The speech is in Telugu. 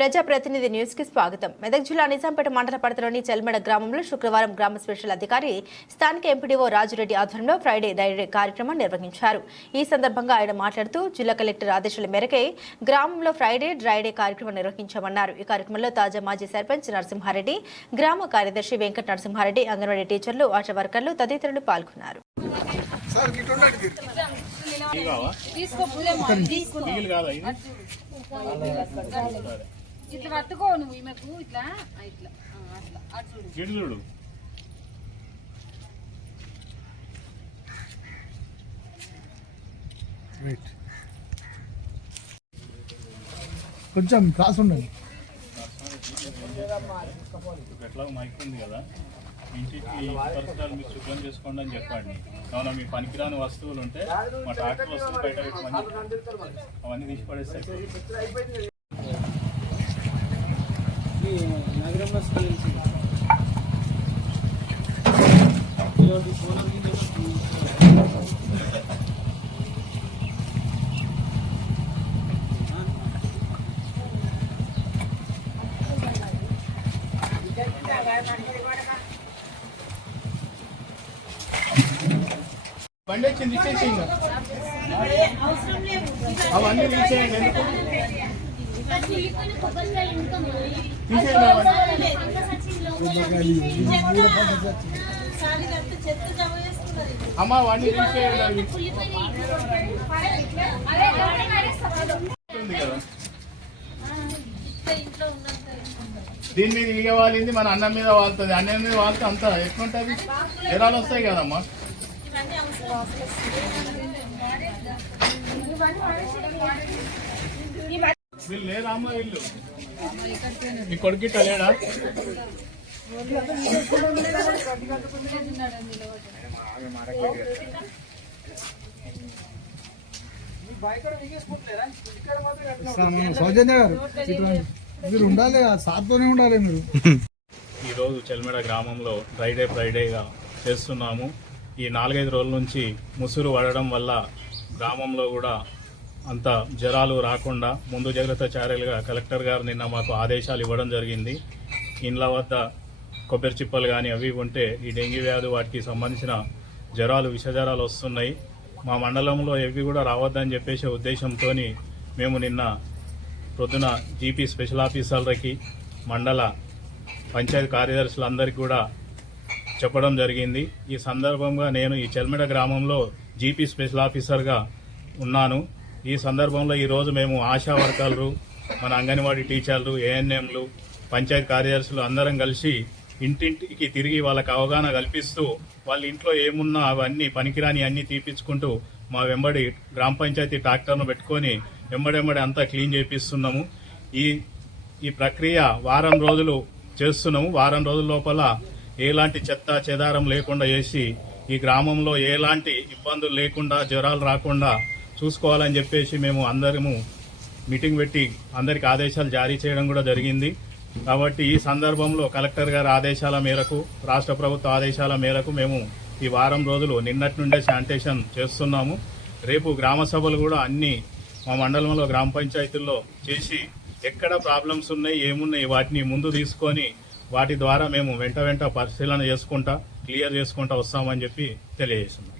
ప్రజాప్రతినిధి న్యూస్ కి స్వాగతం. మెదక్ జిల్లా నిజాంపేట మండల పరిధిలోని చెల్మెడ గ్రామంలో శుక్రవారం గ్రామ స్పెషల్ అధికారి స్థానిక ఎంపీడీఓ రాజురెడ్డి ఆధ్వర్యంలో ఫ్రైడే రైడే కార్యక్రమం నిర్వహించారు. ఈ సందర్భంగా ఆయన మాట్లాడుతూ జిల్లా కలెక్టర్ ఆదేశాల మేరకే గ్రామంలో ఫ్రైడే రైడే కార్యక్రమం నిర్వహించామన్నారు. ఈ కార్యక్రమంలో తాజా మాజీ సర్పంచ్ నరసింహారెడ్డి, గ్రామ కార్యదర్శి వెంకట నరసింహారెడ్డి, అంగన్వాడీ టీచర్లు, ఆశా వర్కర్లు తదితరులు పాల్గొన్నారు. ఇట్లా పట్టుకో నువ్వు ఈమెకు ఇట్లా ఇట్లా అట్లా అటు చూడు. కొంచెం క్లాస్ ఉండండి. ఎట్లా మైక్ ఉంది కదా, ఇంటికి పరిసరాలు మీరు శుభ్రం చేసుకోండి అని చెప్పండి. ఏమన్నా మీ పనికిరాని వస్తువులు ఉంటే మా ట్రాక్టర్ వస్తువులు బయట పెట్టమని అవన్నీ తీసి పడేస్తాయి. బండి వచ్చింది, ఇచ్చేసి అవన్నీ తీసేయండి. ఎందుకు అమ్మ అవన్నీ తీసేయండి. దీని మీద ఇక వాలింది మన అన్నం మీద వాళ్తుంది. అన్నం మీద వాళ్తే అంత ఎట్లుంటుంది, జ్వరాలు వస్తాయి కదమ్మా. వీళ్ళు లేరా అమ్మ? వీళ్ళు మీ కొడుకిట్ట లేడా? సౌజన్య గారు మీరు ఉండాలి, సార్తోనే ఉండాలి మీరు. ఈరోజు చెల్మెడ గ్రామంలో ఫ్రైడేగా చేస్తున్నాము. ఈ 4-5 రోజుల నుంచి ముసురు పడడం వల్ల గ్రామంలో కూడా అంత జ్వరాలు రాకుండా ముందు జాగ్రత్త చర్యలుగా కలెక్టర్ గారు నిన్న మాకు ఆదేశాలు ఇవ్వడం జరిగింది. ఇండ్ల వద్ద కొబ్బరి చిప్పలు కానీ అవి ఉంటే ఈ డెంగ్యూ వ్యాధి వాటికి సంబంధించిన జ్వరాలు, విష జ్వరాలు వస్తున్నాయి. మా మండలంలో ఎవి కూడా రావద్దని చెప్పేసి ఉద్దేశంతో మేము నిన్న పొద్దున జీపీ స్పెషల్ ఆఫీసర్లకి, మండల పంచాయతీ కార్యదర్శులందరికీ కూడా చెప్పడం జరిగింది. ఈ సందర్భంగా నేను ఈ చెల్మెడ గ్రామంలో జీపీ స్పెషల్ ఆఫీసర్గా ఉన్నాను. ఈ సందర్భంలో ఈరోజు మేము ఆశా వర్కర్లు, మన అంగన్వాడీ టీచర్లు, ఏఎన్ఎంలు, పంచాయతీ కార్యదర్శులు అందరం కలిసి ఇంటింటికి తిరిగి వాళ్ళకి అవగాహన కల్పిస్తూ వాళ్ళ ఇంట్లో ఏమున్నా అవన్నీ పనికిరాని అన్నీ తీపించుకుంటూ మా వెంబడి గ్రామ పంచాయతీ ట్రాక్టర్ను పెట్టుకొని వెంబడెంబడి అంతా క్లీన్ చేపిస్తున్నాము. ఈ ప్రక్రియ వారం రోజులు చేస్తున్నాము. వారం రోజుల లోపల ఎలాంటి చెత్త చెదారం లేకుండా చేసి ఈ గ్రామంలో ఎలాంటి ఇబ్బందులు లేకుండా, జ్వరాలు రాకుండా చూసుకోవాలని చెప్పేసి మేము అందరము మీటింగ్ పెట్టి అందరికి ఆదేశాలు జారీ చేయడం కూడా జరిగింది. కాబట్టి ఈ సందర్భంలో కలెక్టర్ గారి ఆదేశాల మేరకు, రాష్ట్ర ప్రభుత్వ ఆదేశాల మేరకు మేము ఈ వారం రోజులు నిన్నటి నుండే శానిటేషన్ చేస్తున్నాము. రేపు గ్రామ సభలు కూడా అన్ని మా మండలంలో గ్రామ పంచాయతీల్లో చేసి ఎక్కడ ప్రాబ్లమ్స్ ఉన్నాయి, ఏమున్నాయి వాటిని ముందు తీసుకొని వాటి ద్వారా మేము వెంట పరిశీలన చేసుకుంటా, క్లియర్ చేసుకుంటా వస్తామని చెప్పి తెలియజేస్తున్నాం.